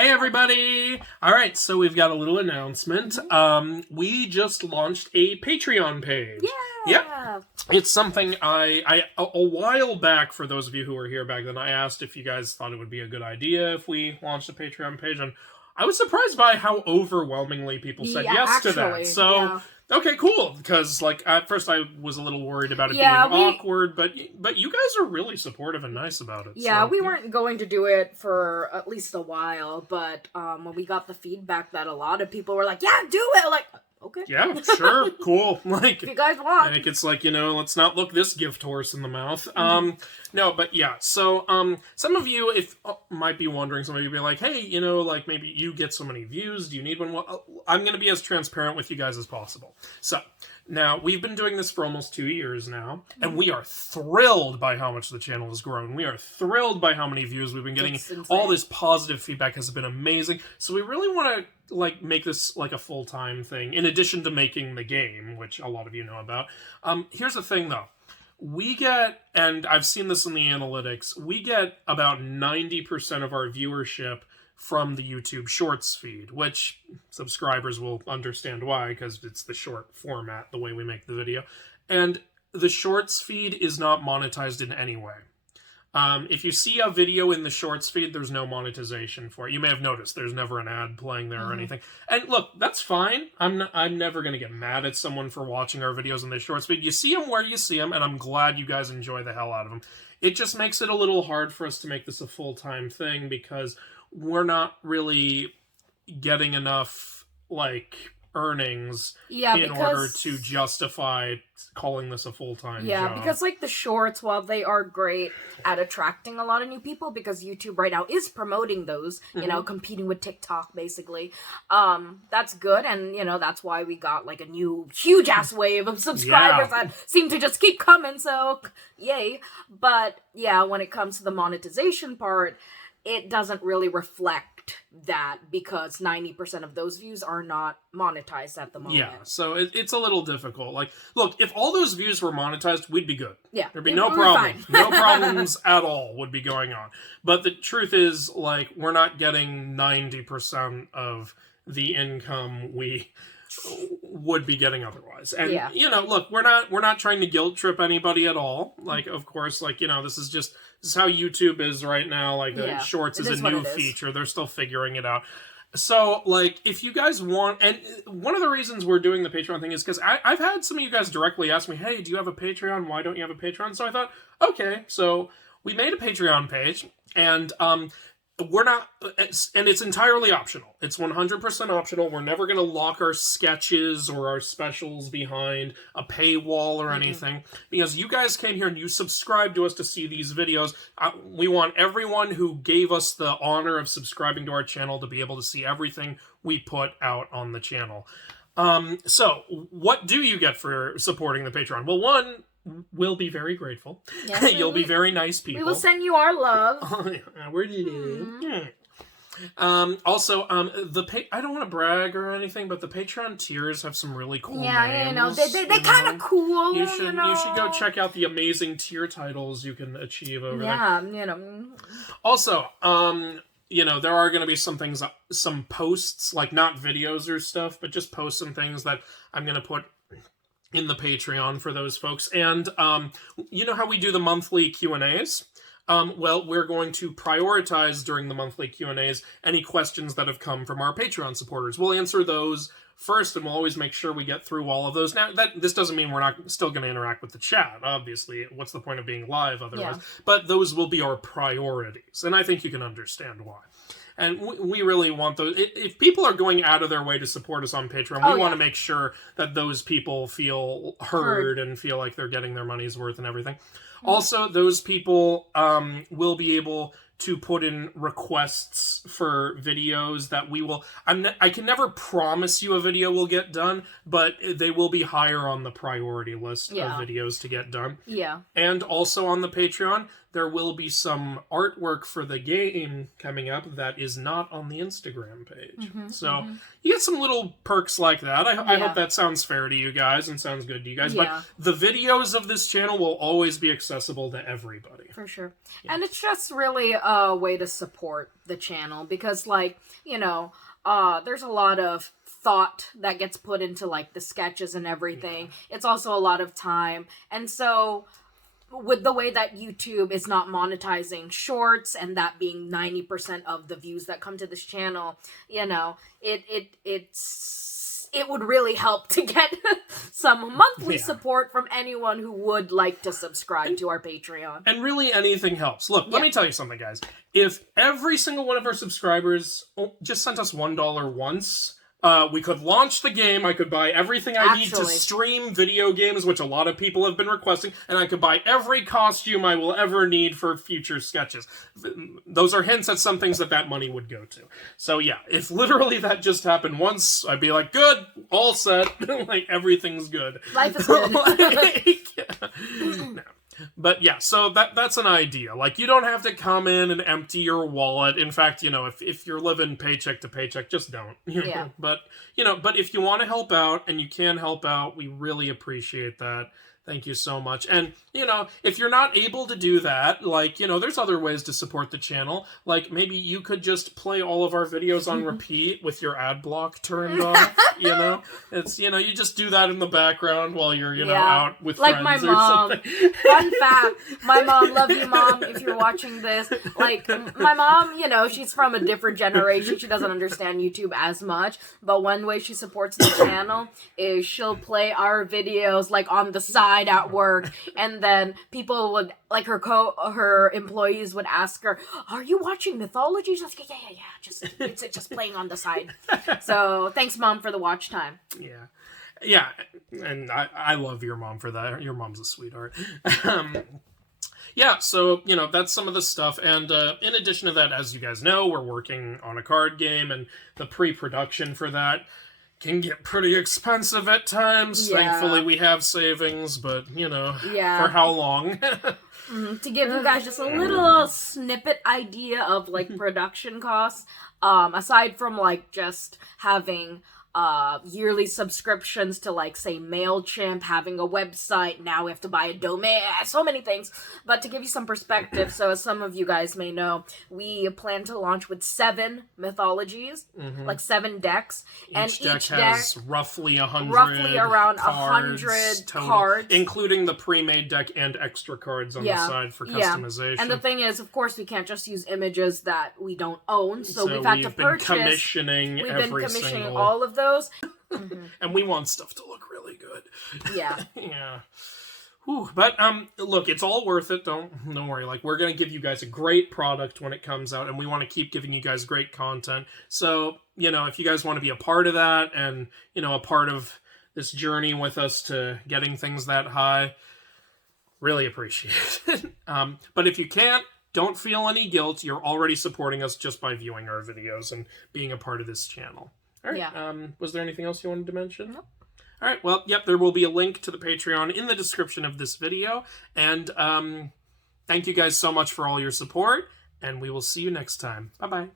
Hey everybody! Alright, so we've got a little announcement. We just launched a Patreon page. Yeah! Yep. It's something a while back, for those of you who were here back then, I asked if you guys thought it would be a good idea if we launched a Patreon page, and I was surprised by how overwhelmingly people said yes to that. So, okay, cool, because, like, at first I was a little worried about it being awkward, but you guys are really supportive and nice about it. Yeah, we weren't going to do it for at least a while, but when we got the feedback that a lot of people were like, yeah, do it! Like, okay. Yeah, sure, cool. Like, if you guys want. Like, it's like, let's not look this gift horse in the mouth. No, but yeah, so, some of you might be wondering, some of you be like, hey, like, maybe you get so many views, do you need one? Well, I'm gonna be as transparent with you guys as possible. So, now, we've been doing this for almost 2 years now, and we are thrilled by how much the channel has grown. We are thrilled by how many views we've been getting. All this positive feedback has been amazing. So we really want to, like, make this, like, a full-time thing, in addition to making the game, which a lot of you know about. Here's the thing, though. We get, and I've seen this in the analytics, we get about 90% of our viewership from the YouTube Shorts feed, which subscribers will understand why, because it's the short format, the way we make the video. And the Shorts feed is not monetized in any way. If you see a video in the Shorts feed, there's no monetization for it. You may have noticed there's never an ad playing there or anything. And look, that's fine. I'm never going to get mad at someone for watching our videos in the Shorts feed. You see them where you see them, and I'm glad you guys enjoy the hell out of them. It just makes it a little hard for us to make this a full-time thing, because we're not really getting enough, like, earnings in order to justify calling this a full-time job. Because, like, the shorts, while they are great at attracting a lot of new people, because YouTube right now is promoting those, competing with TikTok, basically, that's good, and, that's why we got, like, a new huge-ass wave of subscribers that seem to just keep coming, so yay. But, yeah, when it comes to the monetization part, it doesn't really reflect that, because 90% of those views are not monetized at the moment. Yeah, so it's a little difficult. Like, look, if all those views were monetized, we'd be good. Yeah. There'd be no problem. No problems at all would be going on. But the truth is, like, we're not getting 90% of the income we would be getting otherwise. And, look, we're not trying to guilt trip anybody at all. Like, of course, like, this is how YouTube is right now. Like, the Shorts is a new feature. They're still figuring it out. So, like, if you guys want, and one of the reasons we're doing the Patreon thing is because I've had some of you guys directly ask me, hey, do you have a Patreon? Why don't you have a Patreon? So I thought, okay, so we made a Patreon page, and we're not, and it's entirely optional. It's 100% optional. We're never going to lock our sketches or our specials behind a paywall or anything, because you guys came here and you subscribed to us to see these videos. We want everyone who gave us the honor of subscribing to our channel to be able to see everything we put out on the channel. So, what do you get for supporting the Patreon? Well, one, we'll be very grateful. Yes, you'll be very nice people. We will send you our love. Where did it? Also, I don't want to brag or anything, but the Patreon tiers have some really cool names. They kind of cool. You should go check out the amazing tier titles you can achieve over there. Also, there are going to be some posts, like not videos or stuff, but just posts and things that I'm going to put in the Patreon for those folks. And you know how we do the monthly Q&As? Well, we're going to prioritize during the monthly Q&As any questions that have come from our Patreon supporters. We'll answer those first, and we'll always make sure we get through all of those. Now, this doesn't mean we're not still going to interact with the chat, obviously. What's the point of being live otherwise? Yeah. But those will be our priorities, and I think you can understand why. And we really want those. If people are going out of their way to support us on Patreon, we want to make sure that those people feel heard and feel like they're getting their money's worth and everything. Also, those people will be able to put in requests for videos that we will... I can never promise you a video will get done, but they will be higher on the priority list of videos to get done. Yeah. And also on the Patreon, there will be some artwork for the game coming up that is not on the Instagram page. So you get some little perks like that. I hope that sounds fair to you guys and sounds good to you guys. Yeah. But the videos of this channel will always be accessible to everybody. For sure. Yeah. And it's just really a way to support the channel because, like, you know, there's a lot of thought that gets put into, like, the sketches and everything. Yeah. It's also a lot of time. And so with the way that YouTube is not monetizing shorts and that being 90% of the views that come to this channel, you know, it would really help to get some monthly support from anyone who would like to subscribe to our Patreon. And really anything helps. Look, let me tell you something, guys. If every single one of our subscribers just sent us $1 once, we could launch the game, I could buy everything I need to stream video games, which a lot of people have been requesting, and I could buy every costume I will ever need for future sketches. Those are hints at some things that money would go to. So yeah, if literally that just happened once, I'd be like, good, all set, like everything's good. Life is good. No. But yeah, so that's an idea. Like, you don't have to come in and empty your wallet. In fact, you know, if you're living paycheck to paycheck, just don't. Yeah. But, you know, but if you want to help out and you can help out, we really appreciate that. Thank you so much. And, you know, if you're not able to do that, like, you know, there's other ways to support the channel. Like, maybe you could just play all of our videos on repeat with your ad block turned off, you know? It's, you know, you just do that in the background while you're, you know, out with like friends my mom. or something. Fun fact, my mom, love you, Mom, if you're watching this. Like, my mom, you know, she's from a different generation. She doesn't understand YouTube as much. But one way she supports the channel is she'll play our videos, like, on the side at work, and then people would, like, her employees would ask her, "Are you watching Mythology?" She's like, yeah, it's just playing on the side. So thanks, Mom, for the watch time. Yeah, and I love your mom for that. Your mom's a sweetheart. Yeah, so, you know, that's some of the stuff, and in addition to that, as you guys know, we're working on a card game, and the pre-production for that can get pretty expensive at times. Thankfully, we have savings, but, you know, for how long? To give you guys just a little snippet idea of, like, production costs, aside from, like, just having yearly subscriptions to, like, say, MailChimp, having a website, now we have to buy a domain, so many things. But to give you some perspective, so as some of you guys may know, we plan to launch with 7 mythologies, like 7 decks. Each deck has roughly around 100 cards. Including the pre-made deck and extra cards on the side for customization. And the thing is, of course, we can't just use images that we don't own, so we've had to purchase. We've been commissioning all of those. And we want stuff to look really good. Yeah. Yeah. Whew. But look, it's all worth it. Don't worry. Like, we're gonna give you guys a great product when it comes out, and we want to keep giving you guys great content. So, you know, if you guys want to be a part of that, and, you know, a part of this journey with us to getting things that high, really appreciate it. But if you can't, don't feel any guilt. You're already supporting us just by viewing our videos and being a part of this channel. All right. Yeah. Was there anything else you wanted to mention? Nope. All right. Well, yep, there will be a link to the Patreon in the description of this video. And thank you guys so much for all your support, and we will see you next time. Bye-bye.